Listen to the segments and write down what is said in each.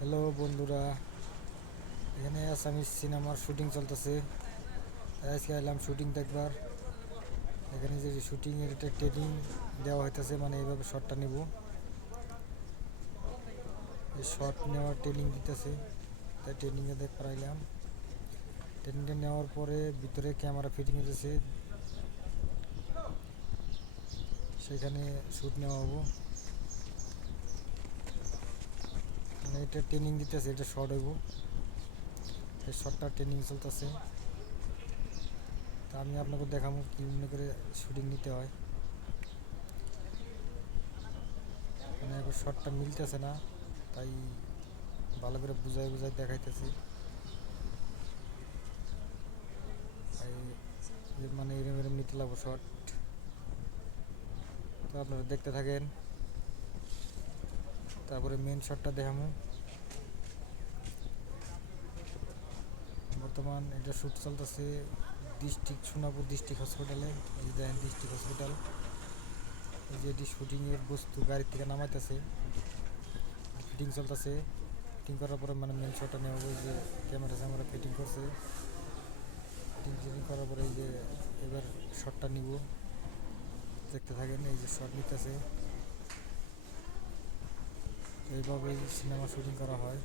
Hello বন্ধুরা, এখানে Assamese সিনেমার শুটিং চলতেছে। আজকে এলাম শুটিং দেখবার। এখানে যে শুটিংয়ের একটা ট্রেনিং দেওয়া হইতেছে, মানে এইভাবে শটটা নেব, এই শট নেওয়ার ট্রেনিং দিতেছে। তাই ট্রেনিংয়ে দেখবার আইলাম। ট্রেনিংটা নেওয়ার পরে ভিতরে ক্যামেরা ফিটিং হইতেছে, সেখানে শ্যুট নেওয়া হবো। মানে এটা ট্রেনিং দিতেছে, এটা শর্ট হইব, এই শর্টটা ট্রেনিং চলতেছে। তা আমি আপনাকে দেখাবো কীভাবে করে শুটিং নিতে হয়। মানে এখন শর্টটা মিলতেছে না, তাই ভালো করে বুঝাই বুঝাই দেখাইতেছি। মানে এরম এরম নিতে লাগবো শর্ট। তো আপনারা দেখতে থাকেন, তারপরে মেন শটটা দেখাবো। বর্তমান এটা শ্যুট চলতেছে সোনাপুর ডিস্ট্রিক্ট হসপিটালে। এই দেখেন ডিস্ট্রিক্ট হসপিটাল, এই যে এটি শুটিংয়ের বস্তু গাড়ির থেকে নামাইতেছে, ফিটিং চলতেছে। ফিটিং করার পরে মানে মেন শটটা নেওয়া হবে। যে ক্যামেরা ফিটিং করছে, ফিটিং করার পরে এই যে এবার শটটা নিব। দেখতে থাকেন, এই যে শট নিতেছে। এইভাবেই সিনেমা শুটিং করা হয়।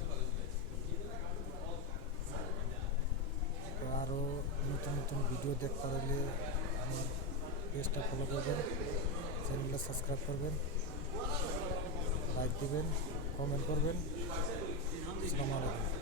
আরও নতুন নতুন ভিডিও দেখতে হলে আমার পেজটা ফলো করবেন, চ্যানেলটা সাবস্ক্রাইব করবেন, লাইক দিবেন, কমেন্ট করবেন। আসসালামু আলাইকুম।